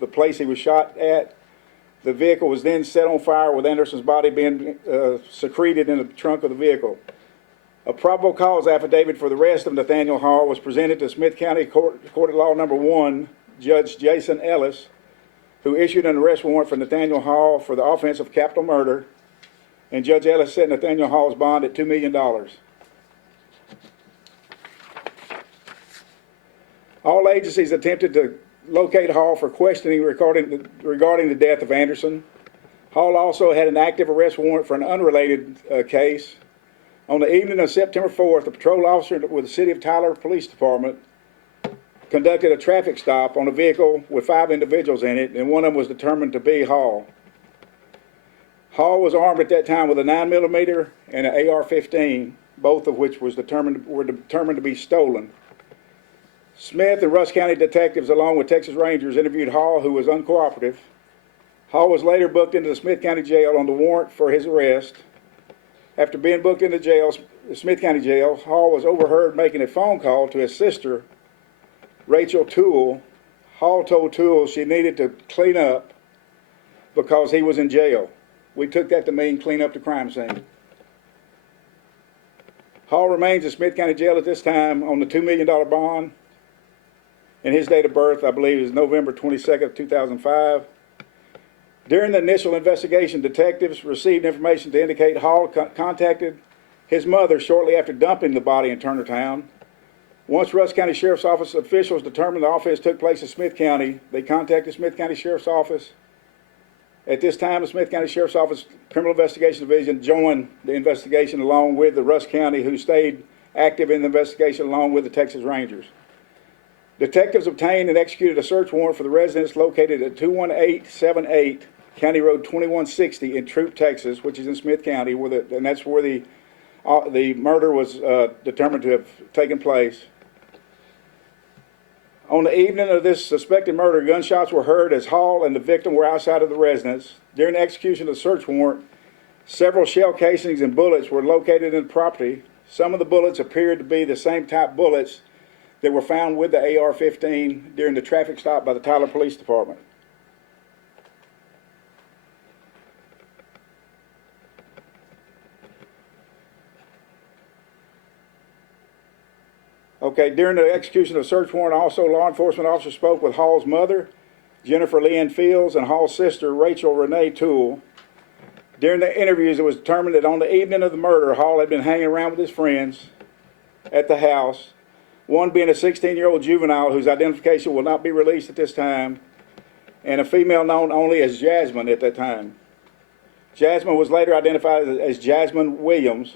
the place he was shot at. The vehicle was then set on fire with Anderson's body being secreted in the trunk of the vehicle. A probable cause affidavit for the arrest of Nathaniel Hall was presented to Smith County Court of Law Number 1, Judge Jason Ellis, who issued an arrest warrant for Nathaniel Hall for the offense of capital murder, and Judge Ellis set Nathaniel Hall's bond at $2 million. All agencies attempted to locate Hall for questioning regarding the death of Anderson. Hall also had an active arrest warrant for an unrelated case. On the evening of September 4th, a patrol officer with the City of Tyler Police Department conducted a traffic stop on a vehicle with 5 individuals in it, and one of them was determined to be Hall. Hall was armed at that time with a 9mm and an AR-15, both of which were determined to be stolen. Smith and Rusk County detectives, along with Texas Rangers, interviewed Hall, who was uncooperative. Hall was later booked into the Smith County Jail on the warrant for his arrest. After being booked into the Smith County Jail, Hall was overheard making a phone call to his sister, Rachel Toole. Hall told Toole she needed to clean up because he was in jail. We took that to mean clean up the crime scene. Hall remains in Smith County Jail at this time on the $2 million bond, and his date of birth, I believe, is November 22nd, 2005. During the initial investigation, detectives received information to indicate Hall contacted his mother shortly after dumping the body in Turnertown. Once Rusk County Sheriff's Office officials determined the offense took place in Smith County, they contacted Smith County Sheriff's Office. At this time, the Smith County Sheriff's Office Criminal Investigation Division joined the investigation along with the Rusk County, who stayed active in the investigation along with the Texas Rangers. Detectives obtained and executed a search warrant for the residence located at 21878 County Road 2160 in Troop, Texas, which is in Smith County, and that's where the murder was determined to have taken place. On the evening of this suspected murder, gunshots were heard as Hall and the victim were outside of the residence. During the execution of the search warrant, several shell casings and bullets were located in the property. Some of the bullets appeared to be the same type bullets that were found with the AR-15 during the traffic stop by the Tyler Police Department. Okay, during the execution of the search warrant, also law enforcement officers spoke with Hall's mother, Jennifer Leanne Fields, and Hall's sister, Rachel Renee Toole. During the interviews, it was determined that on the evening of the murder, Hall had been hanging around with his friends at the house, one being a 16-year-old juvenile whose identification will not be released at this time, and a female known only as Jasmine at that time. Jasmine was later identified as Jasmine Williams.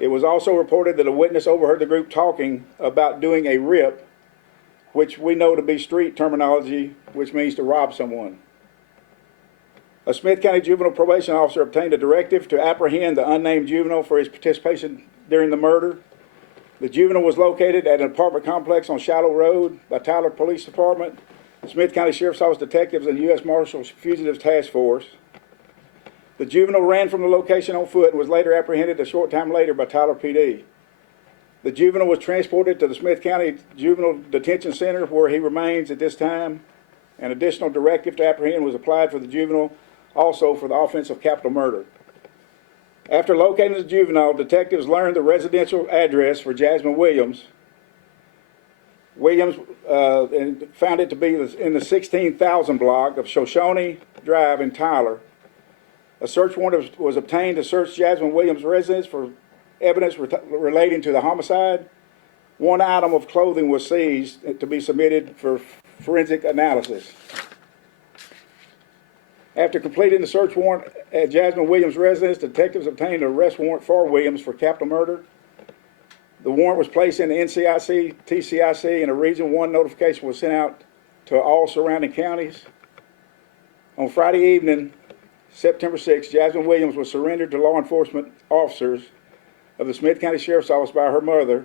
It was also reported that a witness overheard the group talking about doing a rip, which we know to be street terminology, which means to rob someone. A Smith County juvenile probation officer obtained a directive to apprehend the unnamed juvenile for his participation during the murder. The juvenile was located at an apartment complex on Shallow Road by Tyler Police Department, the Smith County Sheriff's Office detectives, and U.S. Marshals Fugitives Task Force. The juvenile ran from the location on foot and was later apprehended a short time later by Tyler PD. The juvenile was transported to the Smith County Juvenile Detention Center, where he remains at this time. An additional directive to apprehend was applied for the juvenile, also for the offense of capital murder. After locating the juvenile, detectives learned the residential address for Jasmine Williams. And found it to be in the 16,000 block of Shoshone Drive in Tyler. A search warrant was obtained to search Jasmine Williams' residence for evidence relating to the homicide. One item of clothing was seized to be submitted for forensic analysis. After completing the search warrant at Jasmine Williams' residence, detectives obtained an arrest warrant for Williams for capital murder. The warrant was placed in the NCIC, TCIC, and a Region 1 notification was sent out to all surrounding counties. On Friday evening, September 6th, Jasmine Williams was surrendered to law enforcement officers of the Smith County Sheriff's Office by her mother.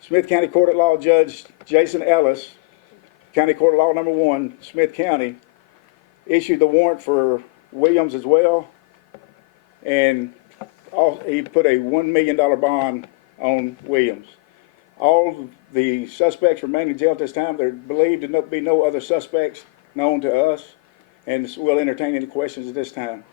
Smith County Court of Law Judge Jason Ellis, County Court of Law Number 1, Smith County, issued the warrant for Williams as well, and he put a $1 million bond on Williams. All The suspects remain in jail at this time. There believed to be no other suspects known to us, and we'll entertain any questions at this time.